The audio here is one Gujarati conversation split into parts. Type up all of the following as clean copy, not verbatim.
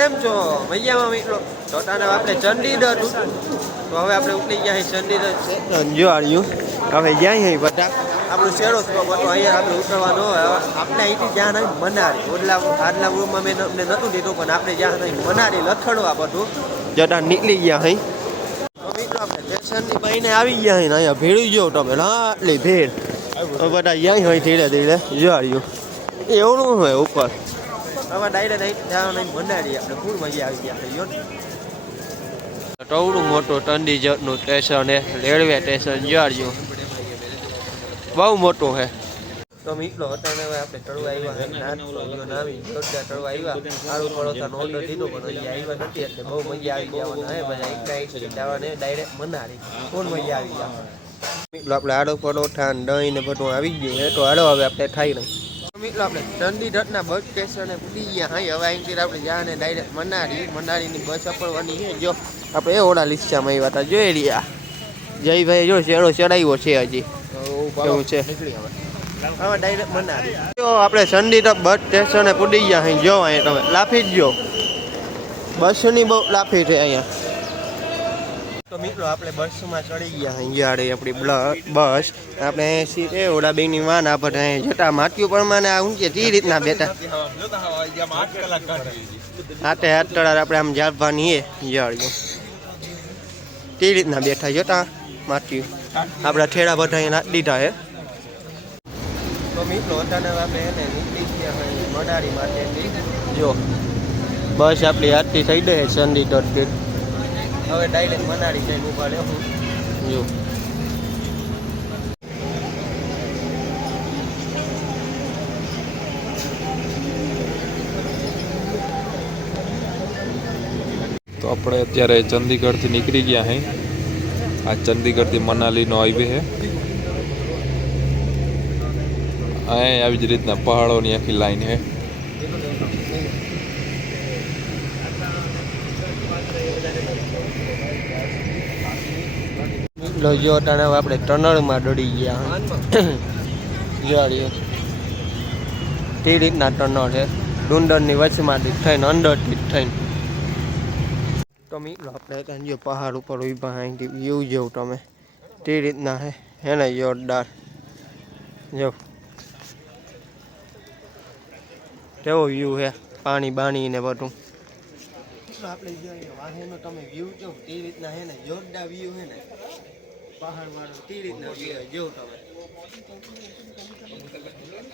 કેમ છો મૈયામાં મિત્રો છોટાને આપણે ચંડીગઢ તો હવે આપણે ઉતરી ગયા ચંડીગઢ જો આવ્યું હવે જ્યાં બધા આપણું શેરો સ્ટોપ હતો અહીંયા આપણે ઉતરવાનો આપણે અહીંથી જ્યાં નહીં મનારી આટલા રૂમમાં મેં અમને નહોતું દીધું પણ આપણે જ્યાં નહીં મનારી લથડવા બધું જતા નીકળી ગયા અહીં તો મિત્રો આપણે સ્ટેશનની બહીને આવી ગયા અહીં અહીંયા ભેળી ગયો તમે આટલી ભેળ બધા જ્યાં હોય ધીરે ધીરે જો આવ્યું એવું હોય ઉપર હવે ડાયરેક્ટ અહીં ત્યાં નહીં મનાડી આપણે ફૂલ મજા આવી ગયા છે ટવડું મોટું ચંડીગઢનું સ્ટેશન હે રેલવે સ્ટેશન જોડ્યું બહુ મોટું છે તો મિત્રો અત્યારે હવે આપણે ચડવા આવ્યા આવી જોરદાર ચડવા આવ્યા સારું પડોસાનો ઓર્ડર દીધો પણ અહીંયા આવ્યા નથી એટલે બહુ મજા આવી જવાના હે બધા એક જવાને ડાયરેક્ટ મનાડી ફૂલ મજા આવી ગયા મિત્રો આપણે આડો પરોઠા દહીં ને બધું આવી ગયું હે તો આડો હવે આપણે ખાઈ નહીં મિત્રો આપણે ચંડીગઢના બસ સ્ટેશને પૂરી ગયા હા હવે અહીંથી આપણે જ્યાં ડાયરેક્ટ મનાડીની બસ અપડવાની છે જો આપણે એ ઓડા લિસ્સામાં આવ્યા હતા જોઈ રહ્યા જયભાઈ જો શેરો ચડાવ્યો છે હજી એવું છે હવે ડાયરેક્ટ મનાડી જો આપણે ચંડીગઢ બસ સ્ટેશને પૂરી ગયા અહીં જો અહીંયા તમે લાફી જ જો બસની બહુ લાફી છે અહીંયા તો મિત્રો આપણે બસમાં ચડી ગયા અહીંયા આપણી બસ આપણે સીટે ઓડા બેની વાન આપણે જતા માટ્યું પ્રમાણે આ શું કે તે રીતના બેઠા 8 તળાર આપણે આમ જાળવાની જાળ્યું તે રીતના બેઠા જતા માટ્યું આપણા ઠેડા બધા અહીંયા દીધા હે તો મિત્રો અત્યારે આપણે એને નીકળી ગયા મનારી માટે જો બસ આપણી આટલી થઈ ગઈ ચંડીગઢ હવે ડાયરેક્ટ મનાડી જઈને ઉભા રહેવું જો તો આપણે અત્યારે ચંડીગઢથી નીકળી ગયા હે આ ચંડીગઢથી મનાલીનો હાઈવે છે અહીં આવી જ રીતના પહાડોની આખી લાઈન છે જો અટાણે આપણે ટનલમાં ડળી ગયા જોડ્યું તે રીતના ટનલ છે ડુંડરની વચમાંથી થઈને અંદરથી થઈને તો મિત્રો આપણે ત્યાં જો પહાડ ઉપર ઉભા અહીંથી વ્યૂ જેવું તમે તે રીતના હે ને જોરદાર જો કેવો વ્યૂ છે પાણી બાણી ને બધું આપણે જોઈએ વાહેનો તમે વ્યૂ જો તે રીતના હે ને જોરદાર વ્યૂ હે ને પહાડ વાળો તે રીતના જો તમે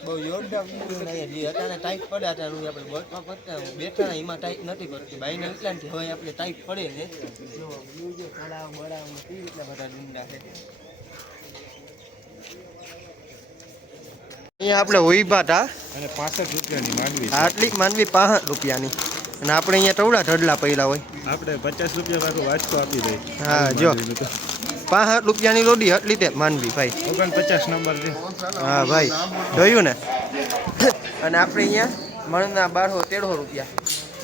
બહુ જોરદાર વ્યૂ નહીં અત્યારે ટાઈટ પડે અત્યારે આપણે બસમાં પડતા બેઠા એમાં ટાઈટ નથી પડતી બાઈને એટલાથી હવે આપણે ટાઈટ પડે ને જો વ્યૂ જો તળાવ બળાવ તે રીતના બધા ડુંડા છે અહીંયા આપણે ઉભા હતા અને 65 રૂપિયાની માંડવી આટલી માંડવી 65 રૂપિયાની અને આપણે અહીંયા ટવડા ઢડલા પડ્યા હોય આપણે 50 રૂપિયા વાળો વાંચતો આપી દઈ હા જો 65 રૂપિયાની લોડી એટલી તે માંડવી ભાઈ 49 નંબર છે હા ભાઈ જોયું ને અને આપણે અહીંયા મણના 1213 રૂપિયા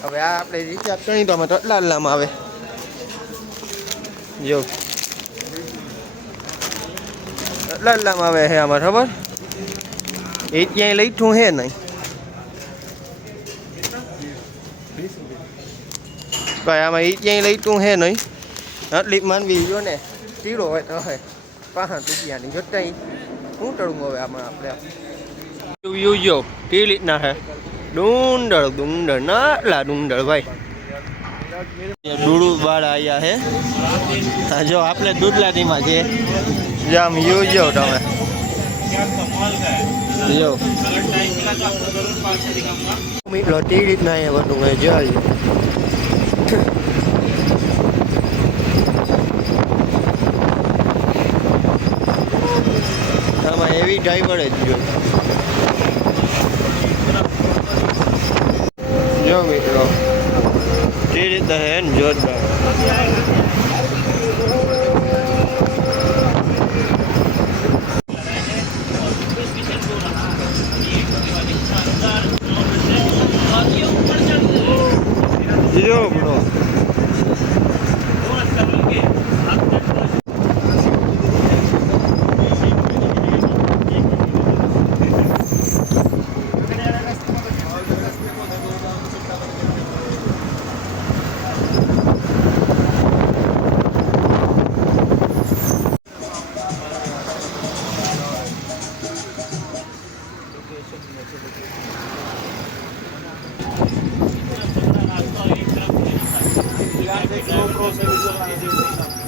હવે આ આપણે રિચાર્જ કરી તો અમે ટટલામાં આવે જો ટટલામાં આવે હે અમારે ખબર એ ક્યાંય લઈઠું હે નહીં ભાઈ આમાં એ ક્યાંય લઈતું હે નહીં આટલી માનવી જો ને તીરો હોય તો હે 65 રૂપિયાની જોતા શું ટળું હવે આમાં આપણે વ્યૂ જો તે રીતના હે ડુંડળ નાટલા ડુંડળ ભાઈ ડુડું બાળ આવ્યા હે હા જો આપણે દૂધલાટીમાં છે જો આમ વ્યૂ જો તમે જો મિત્રો તે રીતના અહીંયા બધું મેં જોયું આમાં એવી ડ્રાઈવર જ જો મિત્રો તે રીતે હે ને જોરદાર જો બ્રો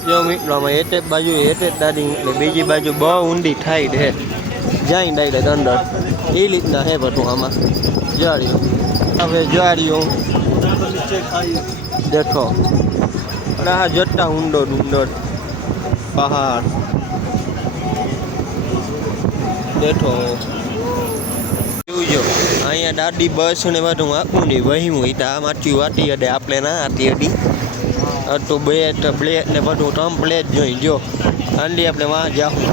જો મિત્રો આમાં એક બાજુ એક દાદી એટલે બીજી બાજુ બહુ ઊંડી થાય છે જાય ડાયરેક્ટ અંદર એ રીતના હે બધું આમાં જ્વારીઓ હવે જ્વારીઓ દેખો અને આ જટ્ટા ઊંડો ડુંગર પહાડ દેખો જોજો અહીંયા દાદી બસ ને બધું આખું નહીં વહીમું આ માટી વાટી અડે આપણે ના આતી અડી તો બ્લેડ ને બધું કમ્પ્લેટ જોઈ જો આંડી આપણે વાં જાઉં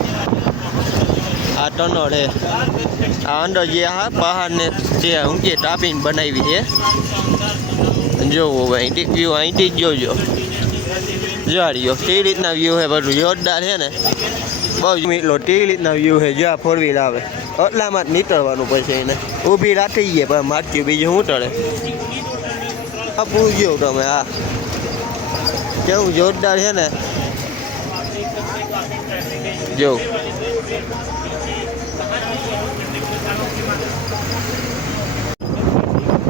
આ ટનળ હે આ અંદર જે હા પહાડને જે ઊંચી ટાપીને બનાવી છે જોવો અહીંથી વ્યૂ અહીંથી જ જોજો જોડ્યો તે રીતના વ્યૂ છે બધું જોરદાર છે ને બહુ એટલો તે રીતના વ્યૂ છે જો આ ફોર વ્હીલ આવે એટલામાં જ નીકળવાનું પછી એને ઊભી રાખી ગઈ પણ મારતી બીજું શું ટળે આ પૂછજો તમે આ કેવું જોરદાર છે ને જો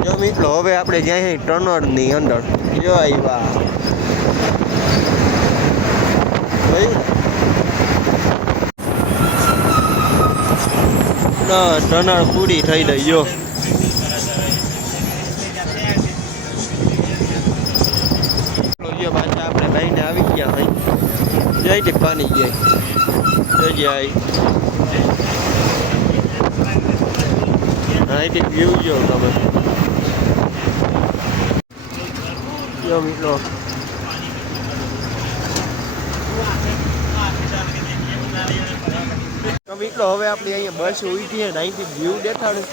જો મિત્રો હવે આપણે જ્યાં ટનળ ની અંદર જો આવ્યા ટનળ પૂરી થઈ ગઈ જો પાછા આપણે લઈને આવી ગયા ભાઈ જઈ પાણી જાય અહીંથી વ્યૂ જો તમે જો મિત્રો મિત્રો હવે આપણે અહીંયા બસ ઉભી છે ને અહીંથી વ્યૂ દેખાડે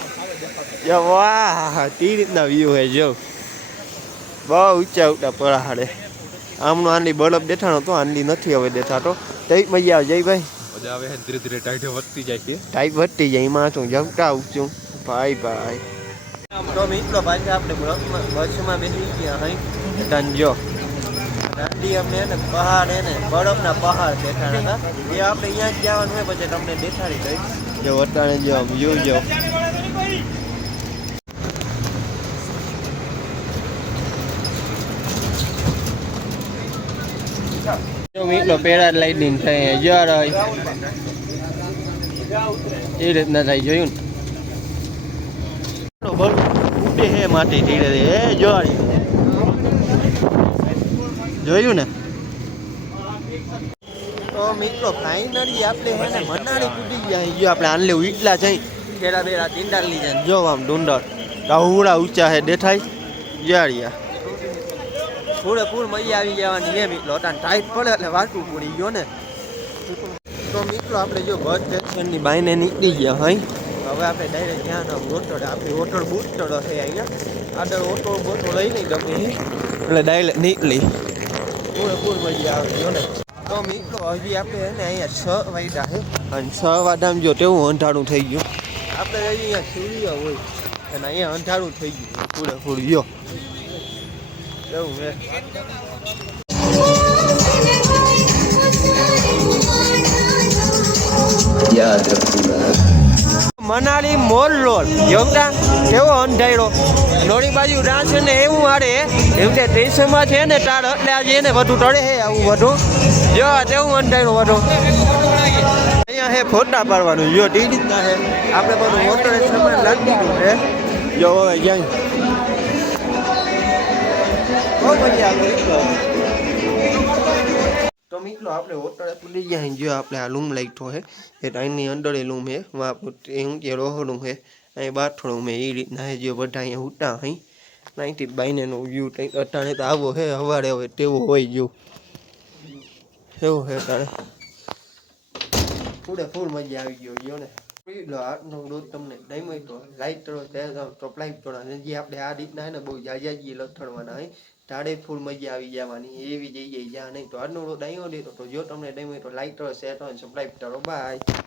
વાહ તે રીતના વ્યૂ હે જો બહુ ઊંચા પહાડે આમનો આંડી બરફ દેખાણો તો આંડી નથી હવે દેખાતો તો મજા આવે જય ભાઈ મજા આવે ધીરે ધીરે ટાઈટ વધતી જાય છે ટાઈટ વધતી જાય એમાં શું જમતા ઉઠશું ભાઈ તો મિત્રો પાછા આપણે બસમાં બેસી ગયા હઈ જો દાંડી અમને ને પહાડ ને બરફના પહાડ દેખાણા હતા એ આપણે અહીંયા જ જવાનું હોય પછી તમને દેખાડી દઈ જો વટાણે જો વ્યૂ જો મિત્રો પેરા લાઈટિંગ થઈ જો એ રીતના થાય જોયું ને ઉડે હે માટી ધીરે ધીરે એ જોયું ને તો મિત્રો ફાઇનલી આપણે હે ને મનાલી કૂદી ગયા જો આપણે આનલે ઉટલા જઈ કેરા બેરા તીંડા લીધા જો આમ ડુંડર કાવડા ઊંચા હે દેખાય જાડિયા પૂરેપૂર મજા આવી જવાની છે મિત્રો ટાઈટ પડે એટલે વાટવું પડી ગયો ને તો મિત્રો આપણે જો બસ સ્ટેશનની બાઈને નીકળી ગયા હઈ હવે આપણે ડાયરેક્ટ જ્યાં હોટલ આપણી હોટલ બુટલ છે અહીંયા આગળ ઓટો બોટો લઈ નહીં ગમે એટલે ડાયરેક્ટ નીકળી પૂરેપૂર મજા આવી ગયો ને તો મિત્રો હજી આપણે ને અહીંયા 6 વાગ્યા છે અને 6 વાગ્યામાં જો તેવું અંધારું થઈ ગયું આપણે અહીંયા સૂર્ય હોય અને અહીંયા અંધારું થઈ ગયું પૂરેપૂર ગયો એવું હે યાદ રાખુંગા મનાલી મોલ રોડ યોગદાન કેવો અંધારો નોડી બાજુ ડાન્સ ને એવું હારે એમ કે ટ્રેનમાં છે ને તાર એટલે આજે એને બધું ટળે છે આવું બધું જો તેવું અંધારો બધું અહીંયા હે ફોટા પાડવાનું જો ટી રીતના હે આપણે બધું હોટલે સામાન લાગી ગયું હે જો હવે જાય બહુ મજા આવે તો મિત્રો આપણે હોટલે પૂરી ગયા જો આપણે આ રૂમ લાઈટો હે એ એની અંદર એ રૂમ હે હું કે રોહડું હે અહીં બાથરૂમ હે એ રીતના હે જો બધા અહીંયા ઉઠા અહીં અહીંથી બાઈનેનો વ્યૂ કંઈક અટાણે તો આવો હે સવારે હવે તેવું હોય જો એવું હે તારે ફૂલ મજા આવી ગયો જો ને આજનો રોજ તમને નહીં હોય તો લાઈટ કરો તો લાઈટ કરો જે આપણે આ રીતના હે ને બહુ જાજી લથડવાના હોય તારે ફૂલ મજા આવી જવાની એવી જઈ જાય જ્યાં નહીં તો આજનો રોજ આવ્યો નહીં તો જો તમને નહીં હોય તો લાઈક કરો શેર કરો સબસ્ક્રાઈબ કરો બાય